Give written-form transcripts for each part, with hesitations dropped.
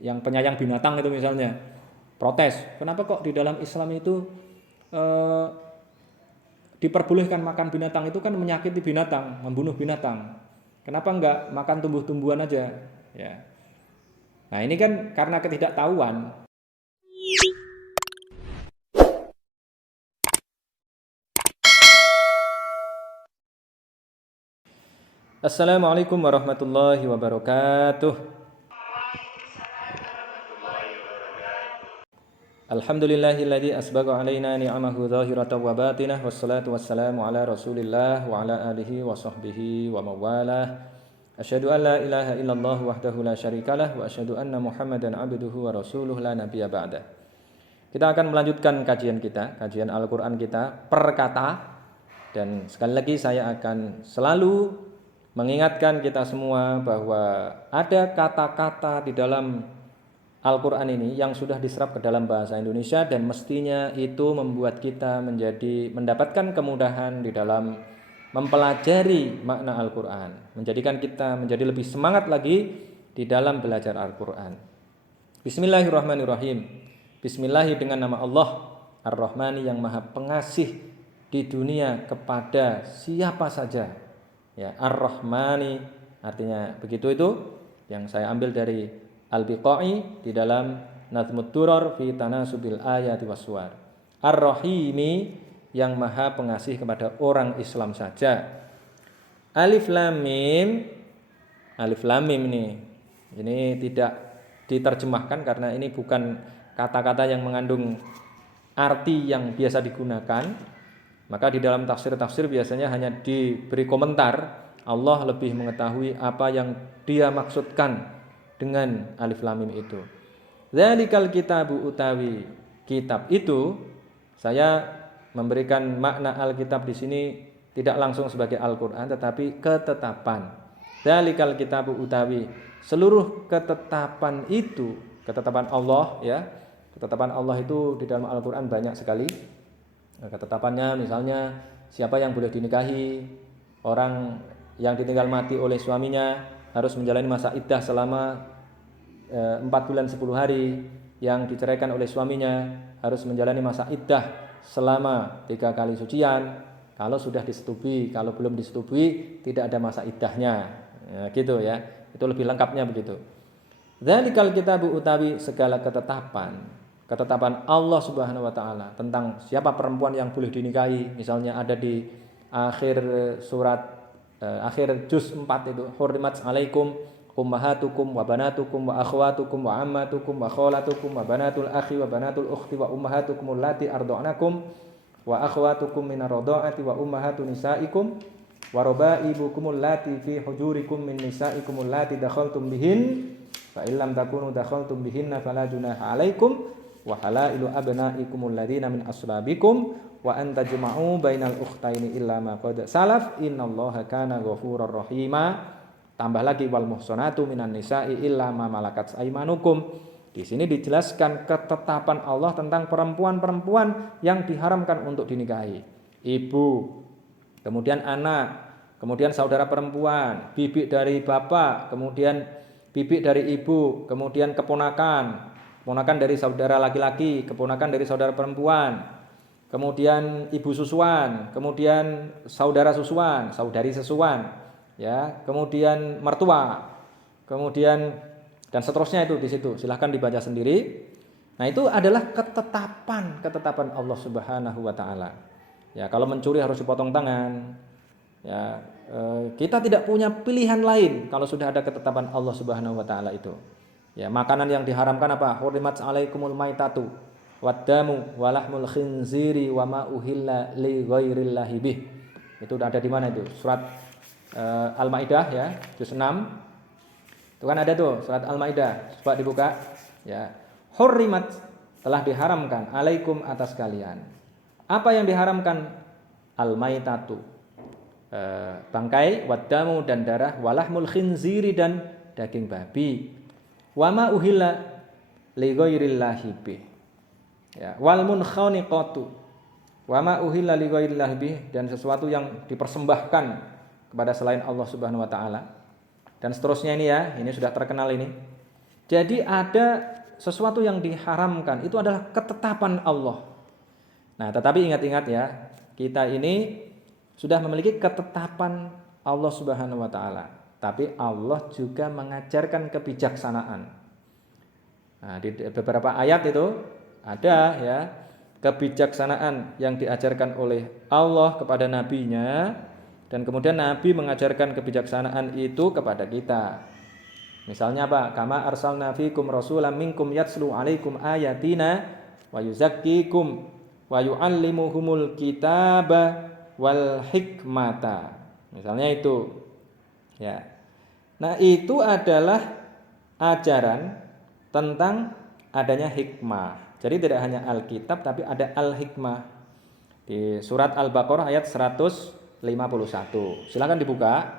yang penyayang binatang itu misalnya protes, kenapa kok di dalam Islam itu eh, diperbolehkan makan binatang, itu kan menyakiti binatang, membunuh binatang. Kenapa enggak makan tumbuh-tumbuhan aja? Ya. Nah, ini kan karena ketidaktahuan. Assalamualaikum warahmatullahi wabarakatuh. Alhamdulillahilladzi asbagha alaina ni'amahu zahiratan wa batinah, wassalatu wassalamu ala Rasulillah wa ala alihi wa sahbihi wa mawalah. Asyhadu an la ilaha illallah wahdahu la syarikalah wa asyhadu anna Muhammadan abduhu wa rasuluh la nabiyya ba'dah. Kita akan melanjutkan kajian kita, kajian Al-Qur'an kita per kata, dan sekali lagi saya akan selalu mengingatkan kita semua bahwa ada kata-kata di dalam Al-Quran ini yang sudah diserap ke dalam bahasa Indonesia, dan mestinya itu membuat kita mendapatkan kemudahan di dalam mempelajari makna Al-Quran, menjadikan kita menjadi lebih semangat lagi di dalam belajar Al-Quran. Bismillahirrahmanirrahim. Bismillahi dengan nama Allah Ar-Rahmani yang maha pengasih di dunia kepada siapa saja. Ya, Ar-Rahmani artinya begitu, itu yang saya ambil dari Al-Biqai di dalam Nazmut Duror fi Tanasubil Ayati Wassuar. Ar-Rahimi yang maha pengasih kepada orang Islam saja. Alif Lam Mim. Alif Lam Mim ini tidak diterjemahkan karena ini bukan kata-kata yang mengandung arti yang biasa digunakan. Maka di dalam tafsir-tafsir biasanya hanya diberi komentar. Allah lebih mengetahui apa yang dia maksudkan dengan alif lam mim itu. Dzalikal kitabu utawi kitab itu, saya memberikan makna Alkitab di sini tidak langsung sebagai Al-Qur'an tetapi ketetapan. Dzalikal kitabu utawi seluruh ketetapan itu, ketetapan Allah ya. Ketetapan Allah itu di dalam Al-Qur'an banyak sekali. Ketetapannya misalnya siapa yang boleh dinikahi, orang yang ditinggal mati oleh suaminya harus menjalani masa iddah selama 4 bulan 10 hari, yang diceraikan oleh suaminya harus menjalani masa iddah selama 3 kali sucian. Kalau sudah disetubui, kalau belum disetubui tidak ada masa iddahnya. Ya, gitu ya. Itu lebih lengkapnya begitu. Dzalikal kitabu utawi segala ketetapan Allah Subhanahu wa taala tentang siapa perempuan yang boleh dinikahi, misalnya ada di akhir surat akhir juz 4 itu, hurrimat alaikum ummahatukum wa banatukum wa akhwatukum wa ammatukum wa khalatukum wa banatul akhi wa banatul ukhti wa ummahatukum allati arda'nakum wa akhwatukum minar radha'ati wa ummahatu nisaikum wa rabaibukum allati fi hujurikum min nisaikum allati dakhaltum bihin fa illam takunu dakhaltum bihinna fala junaha alaikum wa halailu abnaikum alladhina min aslabikum wa anta juma'u bainal ukhtaini illa ma qad salaf innallaha kana ghafurur rahima. Tambah lagi wal muhsanatu minan nisa'i illa ma malakat aymanukum. Di sini dijelaskan ketetapan Allah tentang perempuan-perempuan yang diharamkan untuk dinikahi. Ibu, kemudian anak, kemudian saudara perempuan, bibi dari bapak, kemudian bibi dari ibu, kemudian keponakan dari saudara laki-laki, keponakan dari saudara perempuan. Kemudian ibu susuan, kemudian saudara susuan, saudari susuan, ya, kemudian mertua, kemudian dan seterusnya itu di situ. Silahkan dibaca sendiri. Nah, itu adalah ketetapan Allah Subhanahu wa taala. Ya, kalau mencuri harus dipotong tangan. Ya, kita tidak punya pilihan lain kalau sudah ada ketetapan Allah Subhanahu wa taala itu. Ya, makanan yang diharamkan apa? Hurrimat alaikumul maitatu waddamu walahmul khinziri wa ma uhilla li ghairillahi bih. Itu ada di mana itu? Surat Al-Maidah ya, juz 6. Itu kan ada tuh surat Al-Maidah. Coba dibuka ya. Hurrimat telah diharamkan alaikum atas kalian. Apa yang diharamkan? Al-maitatu, bangkai, waddamu dan darah, walahmul khinziri dan daging babi. Wa ma uhilla li ghairillahi bih. Ya, wal munkhaniqatu wa ma uhilla li ghairillahi bih, dan sesuatu yang dipersembahkan kepada selain Allah Subhanahu wa taala. Dan seterusnya ini ya, ini sudah terkenal ini. Jadi ada sesuatu yang diharamkan, itu adalah ketetapan Allah. Nah, tetapi ingat-ingat ya, kita ini sudah memiliki ketetapan Allah Subhanahu wa taala. Tapi Allah juga mengajarkan kebijaksanaan. Nah, di beberapa ayat itu ada ya kebijaksanaan yang diajarkan oleh Allah kepada nabinya, dan kemudian Nabi mengajarkan kebijaksanaan itu kepada kita. Misalnya apa? Kama arsalna fikum rasulam minkum yatslu alaikum ayatina wa yuzakkikum wa yuallimuhumul kitaba wal hikmata. Misalnya itu. Ya. Nah, itu adalah ajaran tentang adanya hikmah. Jadi tidak hanya Alkitab tapi ada Al-Hikmah. Di surat Al-Baqarah ayat 151. Silakan dibuka.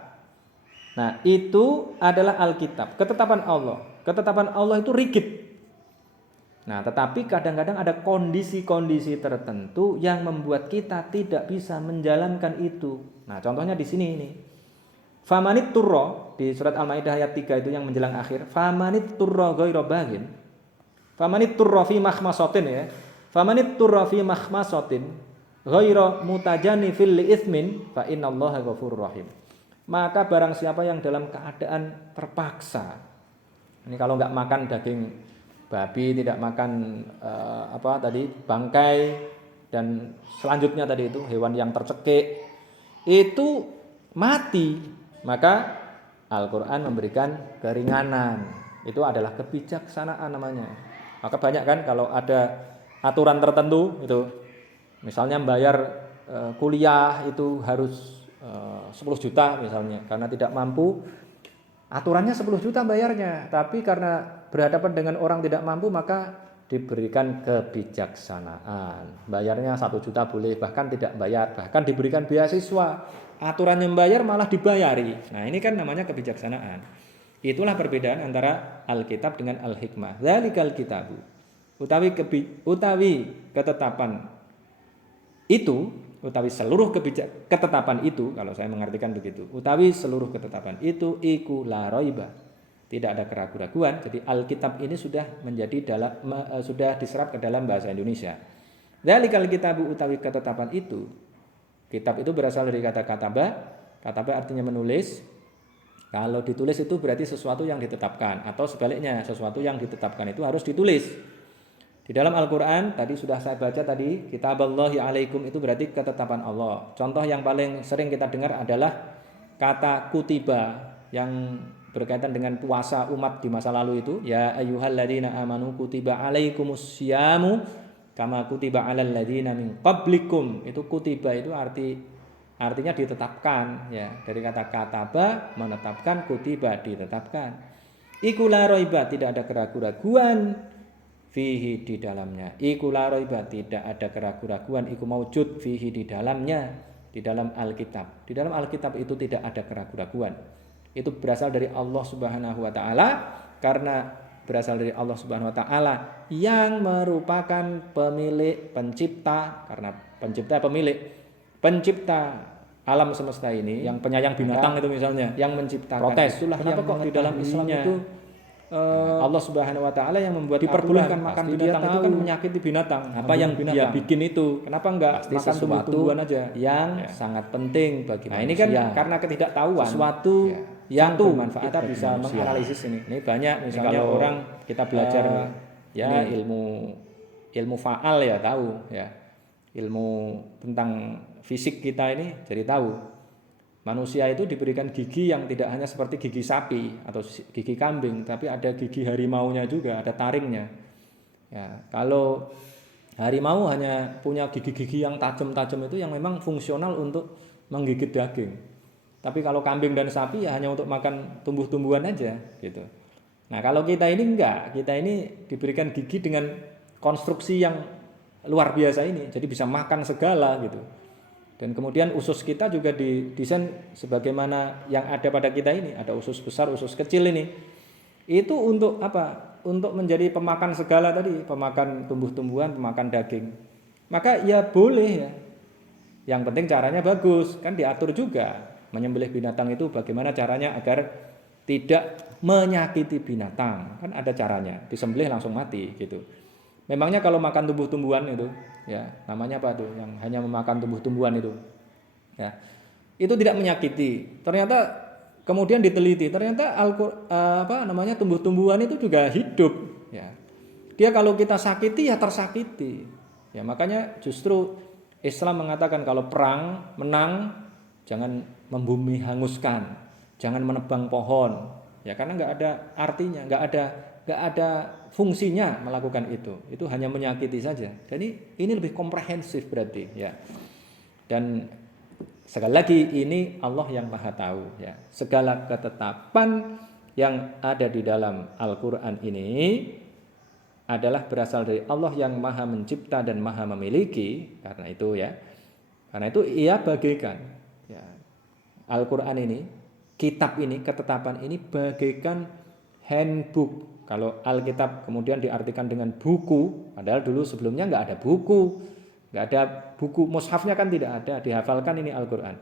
Nah, itu adalah Alkitab, ketetapan Allah. Ketetapan Allah itu rigid. Nah, tetapi kadang-kadang ada kondisi-kondisi tertentu yang membuat kita tidak bisa menjalankan itu. Nah, contohnya di sini ini. Famanit turra di surat Al-Maidah ayat 3 itu yang menjelang akhir. Famanit turra ghairu baghin. Famanit turra fi makhmasatin ya. Famanit turra fi makhmasatin ghairu mutajanifil li itsmin fa innallaha ghafurur rahim. Maka barang siapa yang dalam keadaan terpaksa, ini kalau nggak makan daging babi, tidak makan bangkai, dan selanjutnya tadi itu hewan yang tercekik, itu mati, maka Al-Quran memberikan keringanan. Itu adalah kebijaksanaan namanya. Maka banyak kan kalau ada aturan tertentu itu, misalnya bayar kuliah itu harus 10 juta misalnya, karena tidak mampu, aturannya 10 juta bayarnya, tapi karena berhadapan dengan orang tidak mampu maka diberikan kebijaksanaan, bayarnya 1 juta boleh, bahkan tidak bayar, bahkan diberikan beasiswa, aturannya membayar malah dibayari. Nah, ini kan namanya kebijaksanaan. Itulah perbedaan antara Alkitab dengan Al-Hikmah. Dzalikal kitabu, utawi ketetapan itu, utawi seluruh ketetapan itu, kalau saya mengartikan begitu, utawi seluruh ketetapan itu iku la raiba, tidak ada keraguan-raguan. Jadi Alkitab ini sudah sudah diserap ke dalam bahasa Indonesia. Dzalikal kitabu, utawi ketetapan itu. Kitab itu berasal dari kata kataba. Kataba artinya menulis. Kalau ditulis itu berarti sesuatu yang ditetapkan, atau sebaliknya, sesuatu yang ditetapkan itu harus ditulis. Di dalam Al-Quran, tadi sudah saya baca tadi, kitaballahi alaikum itu berarti ketetapan Allah. Contoh yang paling sering kita dengar adalah kata kutiba yang berkaitan dengan puasa umat di masa lalu itu. Ya ayyuhalladzina amanu kutiba alaikumus syamu kama kutiba alal ladzina min qablikum. Itu kutiba itu artinya ditetapkan ya. Dari kata kataba menetapkan, kutiba ditetapkan. Iku la raiba, tidak ada keraguan-raguan fihi di dalamnya. Iku la raiba, tidak ada keraguan-raguan, iku maujud fihi di dalamnya, di dalam Alkitab. Di dalam Alkitab itu tidak ada keraguan-raguan. Itu berasal dari Allah Subhanahu wa taala, karena berasal dari Allah Subhanahu wa taala yang merupakan pemilik, pencipta, karena pencipta pemilik, pencipta alam semesta ini, yang penyayang binatang itu misalnya, yang menciptakan. Protes, itulah kenapa kok di dalam Islam itu Allah Subhanahu wa taala yang membuat diperbolehkan makan binatang itu kan menyakiti binatang. Apa yang dia bikin itu? Kenapa enggak makan tumbuh-tumbuhan aja? Yang sangat penting bagi manusia. Nah, ini kan karena ketidaktahuan. Sesuatu yang bermanfaat, kita bisa menganalisis ini. Ini banyak misalnya kalau orang kita belajar ilmu faal ya, tahu ya. Ilmu tentang fisik kita ini jadi tahu. Manusia itu diberikan gigi yang tidak hanya seperti gigi sapi atau gigi kambing, tapi ada gigi harimaunya juga, ada taringnya. Ya, kalau harimau hanya punya gigi-gigi yang tajam-tajam itu yang memang fungsional untuk menggigit daging. Tapi kalau kambing dan sapi ya hanya untuk makan tumbuh-tumbuhan aja gitu. Nah, kalau kita ini enggak, kita ini diberikan gigi dengan konstruksi yang luar biasa ini, jadi bisa makan segala gitu. Dan kemudian usus kita juga didesain sebagaimana yang ada pada kita ini. Ada usus besar, usus kecil ini. Itu untuk apa? Untuk menjadi pemakan segala tadi. Pemakan tumbuh-tumbuhan, pemakan daging. Maka ya boleh ya. Yang penting caranya bagus. Kan diatur juga. Menyembelih binatang itu bagaimana caranya agar tidak menyakiti binatang. Kan ada caranya, disembelih langsung mati gitu. Memangnya kalau makan tumbuh-tumbuhan itu, ya namanya apa tuh? Yang hanya memakan tumbuh-tumbuhan itu, ya itu tidak menyakiti. Ternyata kemudian diteliti, ternyata tumbuh-tumbuhan itu juga hidup. Ya, dia kalau kita sakiti ya tersakiti. Ya makanya justru Islam mengatakan kalau perang menang jangan membumi hanguskan, jangan menebang pohon. Ya karena nggak ada artinya, nggak ada fungsinya melakukan itu. Itu hanya menyakiti saja. Jadi ini lebih komprehensif berarti ya. Dan sekali lagi ini Allah yang Maha tahu ya. Segala ketetapan yang ada di dalam Al-Qur'an ini adalah berasal dari Allah yang Maha mencipta dan Maha memiliki. Karena itu ya. Karena itu ia bagaikan ya, Al-Qur'an ini, kitab ini, ketetapan ini bagaikan handbook. Kalau Alkitab kemudian diartikan dengan buku, padahal dulu sebelumnya nggak ada buku, nggak ada buku, mushafnya kan tidak ada, dihafalkan ini Al-Quran.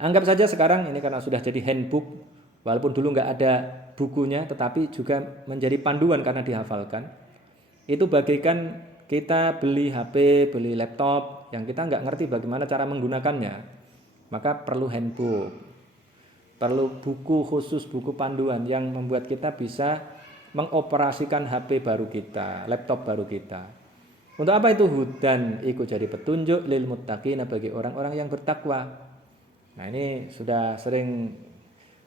Anggap saja sekarang ini karena sudah jadi handbook, walaupun dulu nggak ada bukunya, tetapi juga menjadi panduan karena dihafalkan. Itu bagaikan kita beli HP, beli laptop, yang kita nggak ngerti bagaimana cara menggunakannya, maka perlu handbook, perlu buku khusus, buku panduan yang membuat kita bisa mengoperasikan HP baru kita, laptop baru kita. Untuk apa itu? Hudan, ikut jadi petunjuk lil muttaqina, bagi orang-orang yang bertakwa. Nah ini sudah sering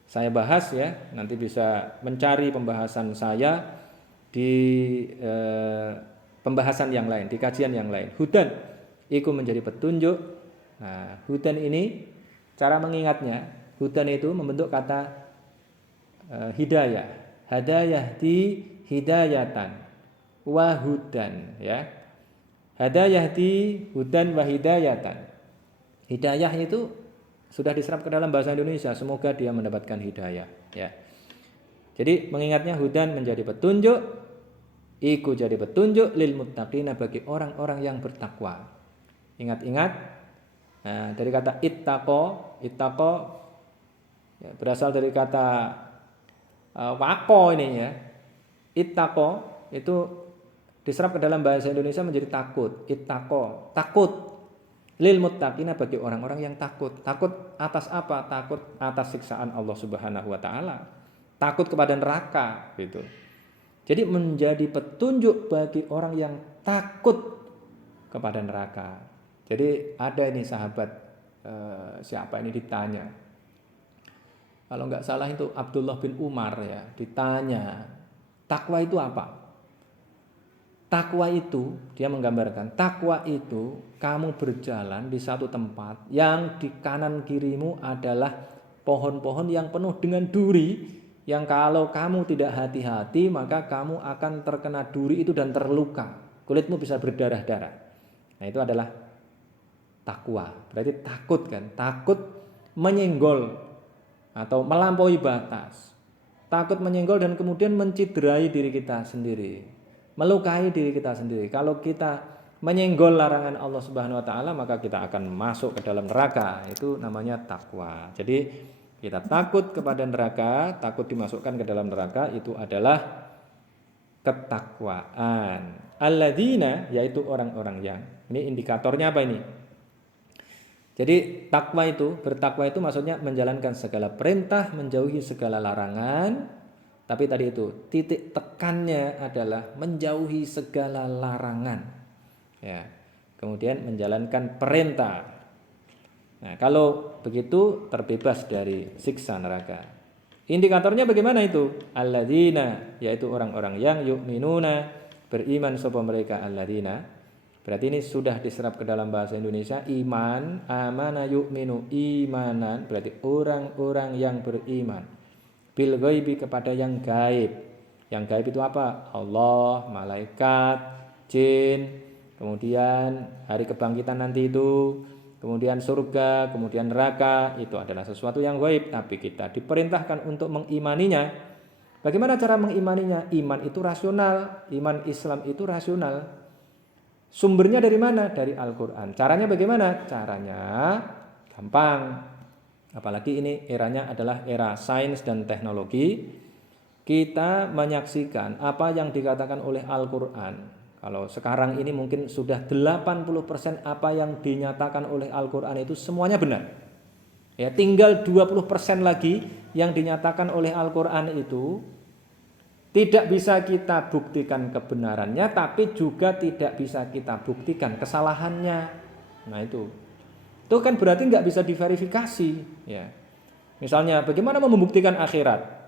saya bahas ya, nanti bisa mencari pembahasan saya di pembahasan yang lain, di kajian yang lain. Hudan, ikut menjadi petunjuk. Nah hudan ini cara mengingatnya, hudan itu membentuk kata hidayah. Hadayah di hidayatan wahudan ya. Hadayah di hudan wahidayatan. Hidayah itu sudah diserap ke dalam bahasa Indonesia, semoga dia mendapatkan hidayah ya. Jadi mengingatnya hudan menjadi petunjuk, iku jadi petunjuk lil muttaqina, bagi orang-orang yang bertakwa. Ingat-ingat dari kata ittaqo ya, berasal dari kata wako ini ya. Ittaqo itu diserap ke dalam bahasa Indonesia menjadi takut. Ittaqo, takut. Lil muttaqina, bagi orang-orang yang takut. Takut atas apa? Takut atas siksaan Allah Subhanahu wa taala. Takut kepada neraka gitu. Jadi menjadi petunjuk bagi orang yang takut kepada neraka. Jadi ada ini sahabat siapa ini ditanya. Kalau nggak salah itu Abdullah bin Umar ya, ditanya takwa itu apa? Takwa itu, dia menggambarkan, takwa itu kamu berjalan di satu tempat yang di kanan kirimu adalah pohon-pohon yang penuh dengan duri, yang kalau kamu tidak hati-hati maka kamu akan terkena duri itu dan terluka, kulitmu bisa berdarah-darah. Nah itu adalah takwa, berarti takut kan, takut menyenggol atau melampaui batas, takut menyenggol dan kemudian menciderai diri kita sendiri, melukai diri kita sendiri. Kalau kita menyenggol larangan Allah Subhanahu wa taala, maka kita akan masuk ke dalam neraka. Itu namanya takwa. Jadi kita takut kepada neraka, takut dimasukkan ke dalam neraka, itu adalah ketakwaan. Alladzina, yaitu orang-orang yang, ini indikatornya apa ini? Jadi takwa itu, bertakwa itu maksudnya menjalankan segala perintah, menjauhi segala larangan. Tapi tadi itu titik tekannya adalah menjauhi segala larangan. Ya. Kemudian menjalankan perintah. Nah, kalau begitu terbebas dari siksa neraka. Indikatornya bagaimana itu? Alladzina, yaitu orang-orang yang yu'minuna, beriman sapa mereka alladzina. Berarti ini sudah diserap ke dalam bahasa Indonesia, iman, amana yu'minu, imanan, berarti orang-orang yang beriman. Bil ghaibi, kepada yang gaib. Yang gaib itu apa? Allah, malaikat, jin, kemudian hari kebangkitan nanti itu, kemudian surga, kemudian neraka, itu adalah sesuatu yang gaib, tapi kita diperintahkan untuk mengimaninya. Bagaimana cara mengimaninya? Iman itu rasional, iman Islam itu rasional. Sumbernya dari mana? Dari Al-Quran. Caranya bagaimana? Caranya gampang. Apalagi ini eranya adalah era sains dan teknologi. Kita menyaksikan apa yang dikatakan oleh Al-Qur'an. Kalau sekarang ini mungkin sudah 80% apa yang dinyatakan oleh Al-Qur'an itu semuanya benar. Ya, tinggal 20% lagi yang dinyatakan oleh Al-Qur'an itu tidak bisa kita buktikan kebenarannya, tapi juga tidak bisa kita buktikan kesalahannya. Nah itu kan berarti nggak bisa diverifikasi. Ya. Misalnya, bagaimana membuktikan akhirat?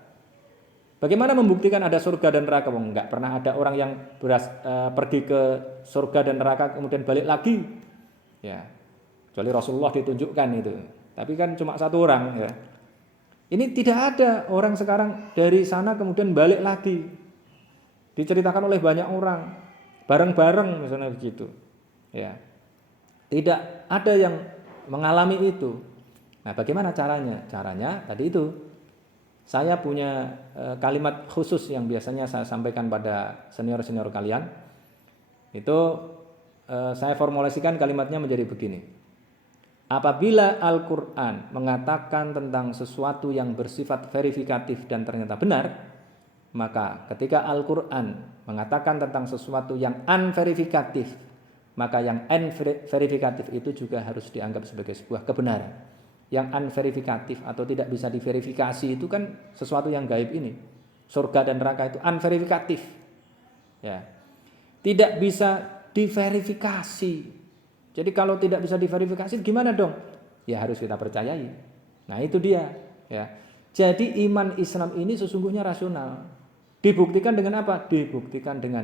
Bagaimana membuktikan ada surga dan neraka? Nggak pernah ada orang yang pergi ke surga dan neraka kemudian balik lagi. Ya, kecuali Rasulullah ditunjukkan itu. Tapi kan cuma satu orang. Ya. Ini tidak ada orang sekarang dari sana kemudian balik lagi. Diceritakan oleh banyak orang, bareng-bareng misalnya begitu. Ya. Tidak ada yang mengalami itu. Nah, bagaimana caranya? Caranya tadi itu. Saya punya kalimat khusus yang biasanya saya sampaikan pada senior-senior kalian. Itu saya formulasikan kalimatnya menjadi begini. Apabila Al-Qur'an mengatakan tentang sesuatu yang bersifat verifikatif dan ternyata benar, maka ketika Al-Qur'an mengatakan tentang sesuatu yang unverifikatif, maka yang unverifikatif itu juga harus dianggap sebagai sebuah kebenaran. Yang unverifikatif atau tidak bisa diverifikasi itu kan sesuatu yang gaib ini. Surga dan neraka itu unverifikatif. Ya. Tidak bisa diverifikasi. Jadi kalau tidak bisa diverifikasi gimana dong? Ya harus kita percayai. Nah, itu dia, ya. Jadi iman Islam ini sesungguhnya rasional. Dibuktikan dengan apa? Dibuktikan dengan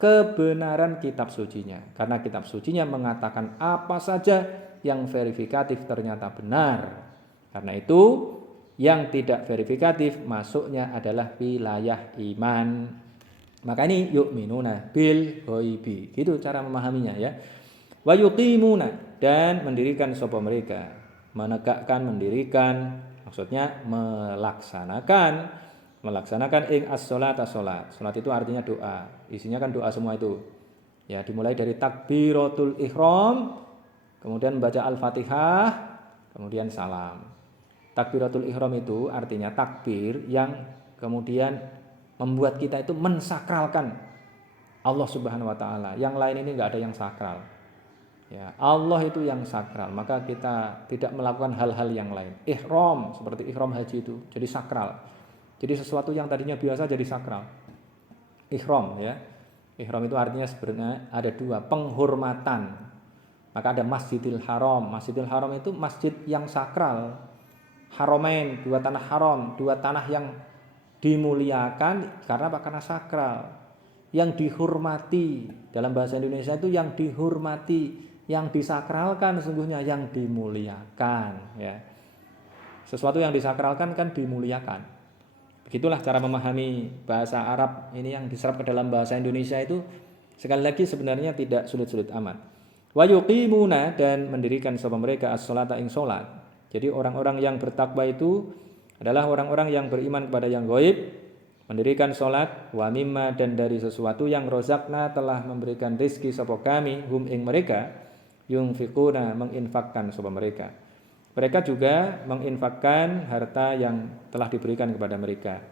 kebenaran kitab sucinya. Karena kitab sucinya mengatakan apa saja yang verifikatif ternyata benar. Karena itu yang tidak verifikatif masuknya adalah wilayah iman. Maka ini yu'minuna bil ghaibi. Gitu cara memahaminya, ya. Wa yuqimuna, dan mendirikan sapa mereka, menegakkan, mendirikan, maksudnya melaksanakan ing as-sholata salat. Salat itu artinya doa. Isinya kan doa semua itu. Ya, dimulai dari takbiratul ihram, kemudian membaca Al-Fatihah, kemudian salam. Takbiratul ihram itu artinya takbir yang kemudian membuat kita itu mensakralkan Allah Subhanahu wa taala. Yang lain ini enggak ada yang sakral. Ya, Allah itu yang sakral, maka kita tidak melakukan hal-hal yang lain. Ihram seperti ihram haji itu jadi sakral. Jadi sesuatu yang tadinya biasa jadi sakral. Ihram, ya. Ihram itu artinya sebenarnya ada dua, penghormatan. Maka ada Masjidil Haram. Masjidil Haram itu masjid yang sakral. Haramain, dua tanah haram, dua tanah yang dimuliakan karena apa? Karena sakral. Yang dihormati, dalam bahasa Indonesia itu yang dihormati, yang disakralkan sesungguhnya yang dimuliakan, ya. Sesuatu yang disakralkan kan dimuliakan. Begitulah cara memahami bahasa Arab ini yang diserap ke dalam bahasa Indonesia itu sekali lagi sebenarnya tidak sulit-sulit amat. Wa yuqimuna, dan mendirikan sapa mereka as-sholata ing salat. Jadi orang-orang yang bertakwa itu adalah orang-orang yang beriman kepada yang gaib, mendirikan salat, wa mimma, dan dari sesuatu yang rozakna telah memberikan rezeki sapa kami hum ing mereka, yunfiquna, menginfakkan sapa mereka. Mereka juga menginfakkan harta yang telah diberikan kepada mereka.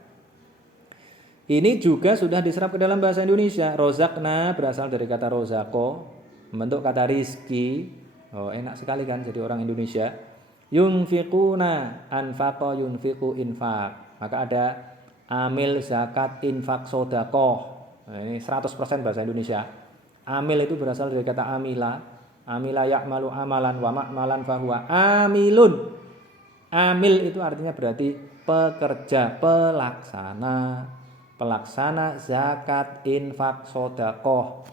Ini juga sudah diserap ke dalam bahasa Indonesia. Rozakna berasal dari kata rozako, membentuk kata rizki. Oh, enak sekali kan jadi orang Indonesia. Yunfiquna, anfaqa yunfiqu infak. Maka ada amil, zakat, infak, sodakoh. Nah, ini 100% bahasa Indonesia. Amil itu berasal dari kata amila. Amila ya'malu amalan wa ma'malan fahuwa amilun. Amil itu artinya berarti pekerja, pelaksana zakat, infak, sodakoh.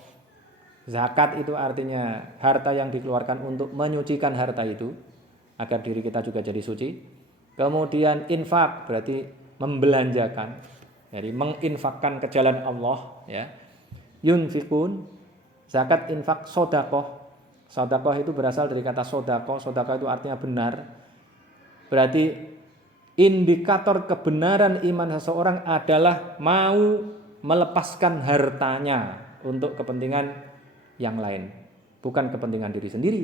Zakat itu artinya harta yang dikeluarkan untuk menyucikan harta itu agar diri kita juga jadi suci. Kemudian infak berarti membelanjakan, jadi menginfakkan ke jalan Allah, ya. Yunfikun, zakat, infak, sodakoh. Sodakoh itu berasal dari kata sodakoh. Sodakoh itu artinya benar. Berarti indikator kebenaran iman seseorang adalah mau melepaskan hartanya untuk kepentingan yang lain, bukan kepentingan diri sendiri.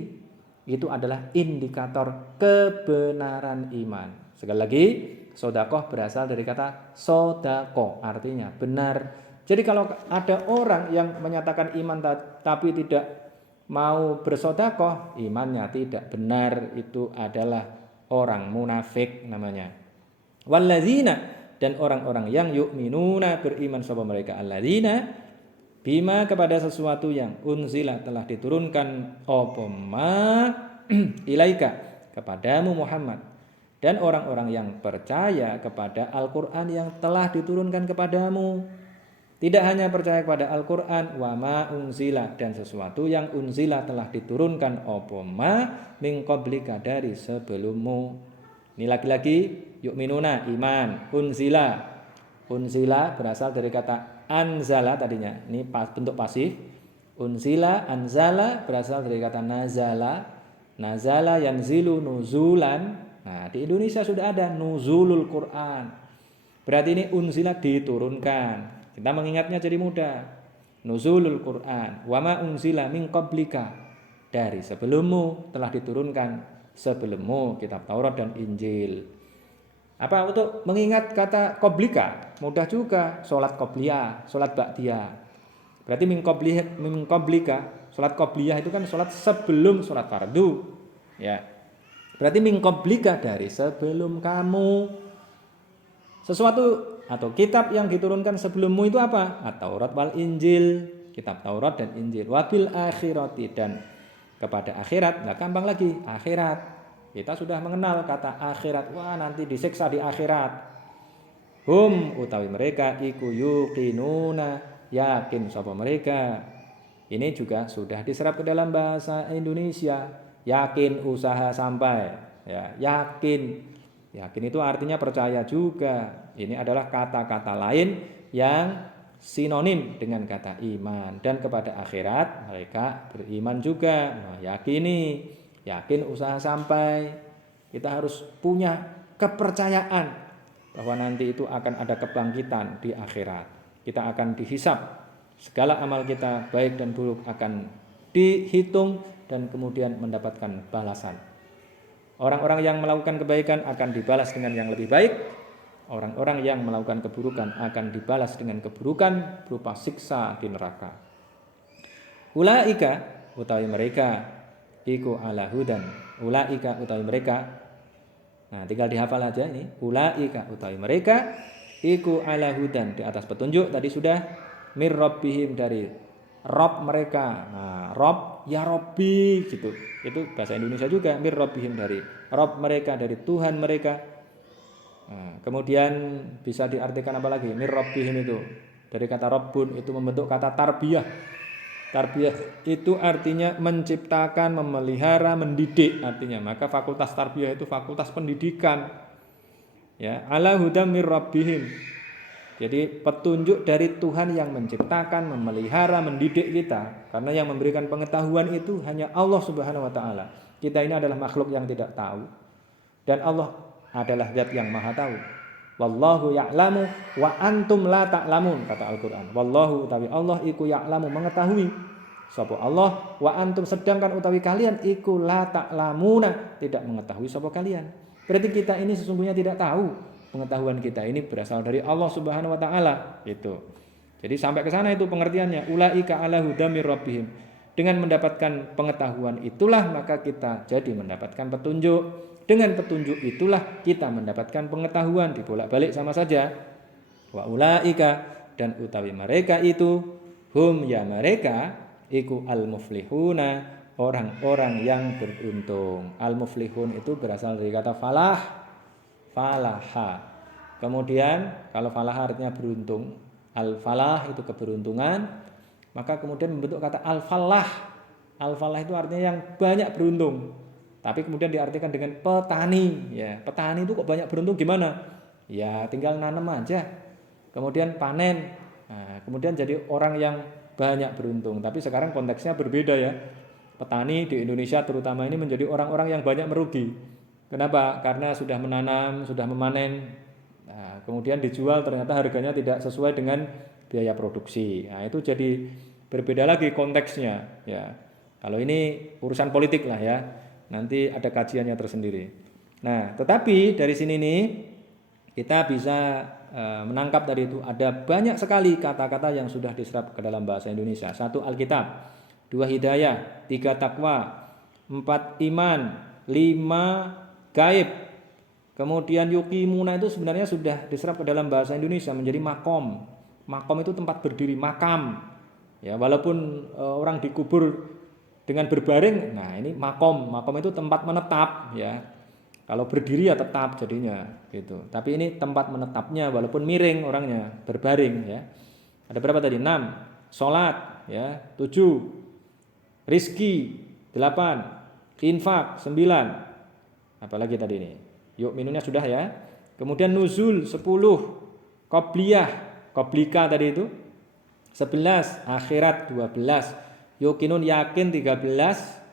itu adalah indikator kebenaran iman. Sekali lagi, sodakoh berasal dari kata sodako, artinya benar. Jadi kalau ada orang yang menyatakan iman tapi tidak mau bersodakoh, imannya tidak benar, itu adalah orang munafik namanya. Walladzina, dan orang-orang yang yu'minuna, beriman sapa mereka, alladzina bima, kepada sesuatu yang unzila, telah diturunkan apa ma ilaika, kepadamu Muhammad, dan orang-orang yang percaya kepada Al-Qur'an yang telah diturunkan kepadamu. Tidak hanya percaya kepada Al-Qur'an, wa ma unzila, dan sesuatu yang unzila, telah diturunkan apa ma min qablika, dari sebelummu. Ini lagi-lagi yu'minuna, iman. Unzila berasal dari kata anzala tadinya. Ini bentuk pasif. Unzila, anzala berasal dari kata nazala. Nazala yanzilu nuzulan. Nah, di Indonesia sudah ada nuzulul Quran. Berarti ini unzila, diturunkan. Kita mengingatnya jadi mudah. Nuzulul Quran. Wa ma unzila min qablika, dari sebelummu telah diturunkan sebelummu kitab Taurat dan Injil. Apa untuk mengingat kata qoblika? Mudah juga, sholat qobliyah, sholat ba'diyah. Berarti min qoblika, sholat qobliyah itu kan sholat sebelum sholat fardu. Ya. Berarti min qoblika, dari sebelum kamu. Sesuatu atau kitab yang diturunkan sebelummu itu apa? At-Taurat wal Injil, kitab Taurat dan Injil. Wabil akhirati, dan kepada akhirat. Nah, gampang lagi, akhirat. Kita sudah mengenal kata akhirat. Wah, nanti disiksa di akhirat. Hum, utawi mereka, iku yuqinuna, yakin sapa mereka. Ini juga sudah diserap ke dalam bahasa Indonesia. Yakin usaha sampai. Ya, yakin. Yakin itu artinya percaya juga. Ini adalah kata-kata lain yang sinonim dengan kata iman. Dan kepada akhirat mereka beriman juga. Nah, yakini, yakin usaha sampai. Kita harus punya kepercayaan bahwa nanti itu akan ada kebangkitan di akhirat. Kita akan dihisab. Segala amal kita baik dan buruk akan dihitung dan kemudian mendapatkan balasan. Orang-orang yang melakukan kebaikan akan dibalas dengan yang lebih baik. Orang-orang yang melakukan keburukan akan dibalas dengan keburukan berupa siksa di neraka. Ulaika, utawi mereka, iku ala hudan. Ulaika, utawi mereka. Nah, tinggal dihafal aja ini. Ulaika, utawi mereka, iku ala hudan, di atas petunjuk. Tadi sudah mir rabbihim, dari Rob mereka. Nah, Rob, ya Robbi gitu. Itu bahasa Indonesia juga, mir rabbihim, dari Rob mereka, dari Tuhan mereka. Nah, kemudian bisa diartikan apa lagi? Mir rabbihim itu dari kata Rabbun, itu membentuk kata tarbiyah. Tarbiyah itu artinya menciptakan, memelihara, mendidik artinya. Maka fakultas tarbiyah itu fakultas pendidikan. Ya, ala hudam mir rabbihim. Jadi petunjuk dari Tuhan yang menciptakan, memelihara, mendidik kita. Karena yang memberikan pengetahuan itu hanya Allah Subhanahu wa taala. Kita ini adalah makhluk yang tidak tahu. Dan Allah adalah zat yang maha tahu. Wallahu ya'lamu wa antum la ta'lamun, kata Al-Qur'an. Wallahu, utawi Allah, iku ya'lamu, mengetahui. Sapa Allah, wa antum, sedangkan utawi kalian, iku la ta'lamuna, tidak mengetahui sapa kalian. Berarti kita ini sesungguhnya tidak tahu. Pengetahuan kita ini berasal dari Allah Subhanahu wa taala, itu. Jadi sampai ke sana itu pengertiannya, ulaika ala hudam mir rabbihim. Dengan mendapatkan pengetahuan itulah maka kita jadi mendapatkan petunjuk. Dengan petunjuk itulah kita mendapatkan pengetahuan, dibolak-balik sama saja. Wa ulaika, dan utawi mereka itu, hum, ya mereka, iku al-muflihuna, orang-orang yang beruntung. Al-muflihun itu berasal dari kata falah. Falaha. Kemudian kalau falah artinya beruntung, al-falah itu keberuntungan, maka kemudian membentuk kata al-falah. Al-falah itu artinya yang banyak beruntung. Tapi kemudian diartikan dengan petani, ya. Petani itu kok banyak beruntung gimana? Ya, tinggal nanam aja. Kemudian panen. Nah, kemudian jadi orang yang banyak beruntung. Tapi sekarang konteksnya berbeda ya. Petani di Indonesia terutama ini menjadi orang-orang yang banyak merugi. Kenapa? Karena sudah menanam, sudah memanen, nah, kemudian dijual ternyata harganya tidak sesuai dengan biaya produksi. Nah, itu jadi berbeda lagi konteksnya. Ya, kalau ini urusan politik lah ya. nanti ada kajiannya tersendiri. Nah, tetapi dari sini nih kita bisa menangkap tadi itu ada banyak sekali kata-kata yang sudah diserap ke dalam bahasa Indonesia. 1 Alkitab, 2 hidayah, 3 takwa, 4 iman, 5 gaib. Kemudian yukimuna itu sebenarnya sudah diserap ke dalam bahasa Indonesia menjadi makom. Makom itu tempat berdiri, makam. Ya, walaupun orang dikubur dengan berbaring, nah ini makom. Makom itu tempat menetap, ya. Kalau berdiri ya tetap jadinya gitu. Tapi ini tempat menetapnya walaupun miring orangnya, berbaring ya. Ada berapa tadi? 6. Salat ya, 7. Rizki 8. Infak 9. Apalagi tadi ini? Yuk minumnya sudah ya. Kemudian nuzul 10. Qobliyah, qoblika tadi itu 11. Akhirat 12. Yukinun yakin 13.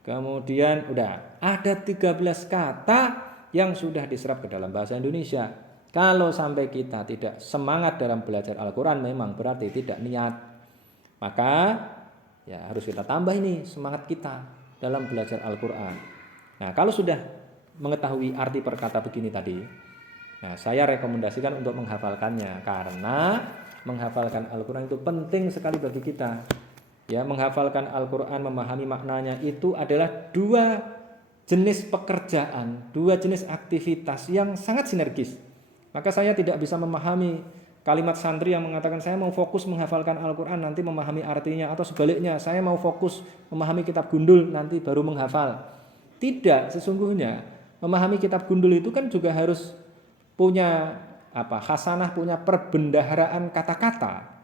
Kemudian udah ada 13 kata yang sudah diserap ke dalam bahasa Indonesia. Kalau sampai kita tidak semangat dalam belajar Al-Quran memang berarti tidak niat. Maka ya harus kita tambah ini semangat kita dalam belajar Al-Quran. Nah kalau sudah mengetahui arti perkata begini tadi, nah saya rekomendasikan untuk menghafalkannya. Karena menghafalkan Al-Quran itu penting sekali bagi kita. Ya, menghafalkan Al-Quran, memahami maknanya itu adalah 2 jenis pekerjaan, 2 jenis aktivitas yang sangat sinergis. Maka saya tidak bisa memahami kalimat santri yang mengatakan saya mau fokus menghafalkan Al-Quran nanti memahami artinya, atau sebaliknya saya mau fokus memahami kitab gundul nanti baru menghafal. Tidak, sesungguhnya memahami kitab gundul itu kan juga harus punya khasanah, punya perbendaharaan kata-kata.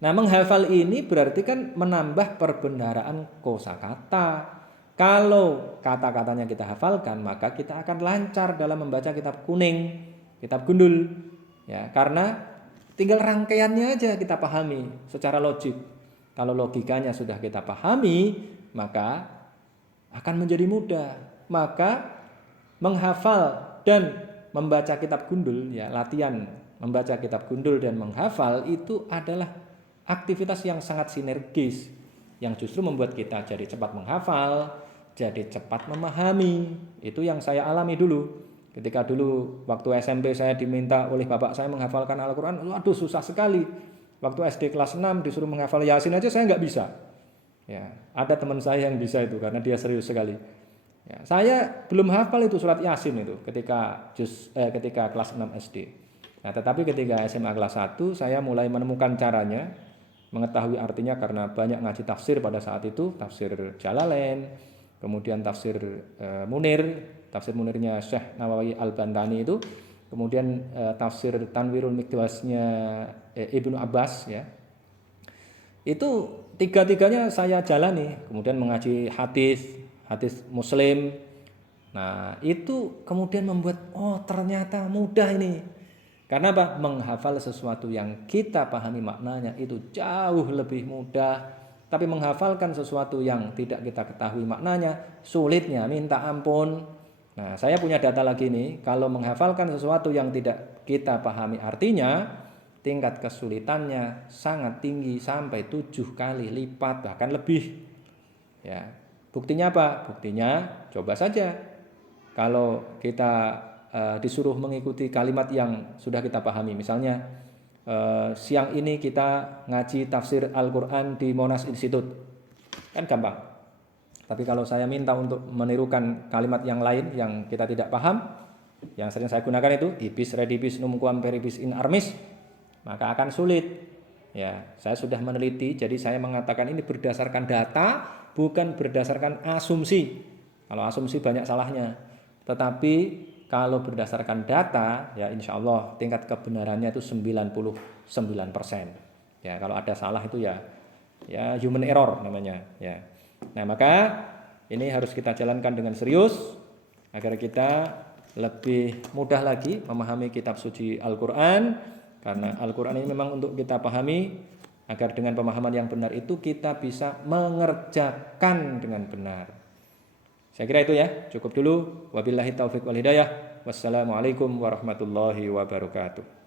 Nah, menghafal ini berarti kan menambah perbendaharaan kosakata. Kalau kata-katanya kita hafalkan, maka kita akan lancar dalam membaca kitab kuning, kitab gundul. Ya, karena tinggal rangkaiannya aja kita pahami secara logik. Kalau logikanya sudah kita pahami, maka akan menjadi mudah. Maka menghafal dan membaca kitab gundul, ya, latihan membaca kitab gundul dan menghafal itu adalah aktivitas yang sangat sinergis yang justru membuat kita jadi cepat menghafal, jadi cepat memahami. Itu yang saya alami dulu. Ketika dulu waktu SMP saya diminta oleh bapak saya menghafalkan Al-Quran, waduh susah sekali. Waktu SD kelas 6 disuruh menghafal Yasin aja saya nggak bisa. Ya, ada teman saya yang bisa itu karena dia serius sekali. Ya, saya belum hafal itu surat Yasin itu ketika kelas 6 SD. Nah, tetapi ketika SMA kelas 1 saya mulai menemukan caranya, mengetahui artinya karena banyak ngaji tafsir pada saat itu, tafsir Jalalain, kemudian tafsir Munir, tafsir Munirnya Syekh Nawawi Al-Bantani itu, kemudian tafsir Tanwirul Mikdawasnya Ibnu Abbas ya. Itu tiga-tiganya saya jalani, kemudian mengaji hadis Muslim. Nah, itu kemudian membuat ternyata mudah ini. Karena apa? Menghafal sesuatu yang kita pahami maknanya itu jauh lebih mudah. Tapi menghafalkan sesuatu yang tidak kita ketahui maknanya, sulitnya minta ampun. Nah, saya punya data lagi nih. Kalau menghafalkan sesuatu yang tidak kita pahami artinya, tingkat kesulitannya sangat tinggi sampai 7 kali lipat bahkan lebih. Ya, buktinya apa? Buktinya coba saja. Kalau kita disuruh mengikuti kalimat yang sudah kita pahami. Misalnya siang ini kita ngaji tafsir Al-Quran di Monash Institute. Kan gampang. Tapi kalau saya minta untuk menirukan kalimat yang lain yang kita tidak paham, yang sering saya gunakan itu ibis redibis numquam peribis in armis, maka akan sulit. Ya, saya sudah meneliti, jadi saya mengatakan ini berdasarkan data, bukan berdasarkan asumsi. Kalau asumsi banyak salahnya. Tetapi kalau berdasarkan data, ya insya Allah tingkat kebenarannya itu 99%. Ya, kalau ada salah itu ya human error namanya. Ya. Nah, maka ini harus kita jalankan dengan serius agar kita lebih mudah lagi memahami kitab suci Al-Quran. Karena Al-Quran ini memang untuk kita pahami agar dengan pemahaman yang benar itu kita bisa mengerjakan dengan benar. Saya kira itu ya, cukup dulu. Wabillahi taufiq wal hidayah. Wassalamualaikum warahmatullahi wabarakatuh.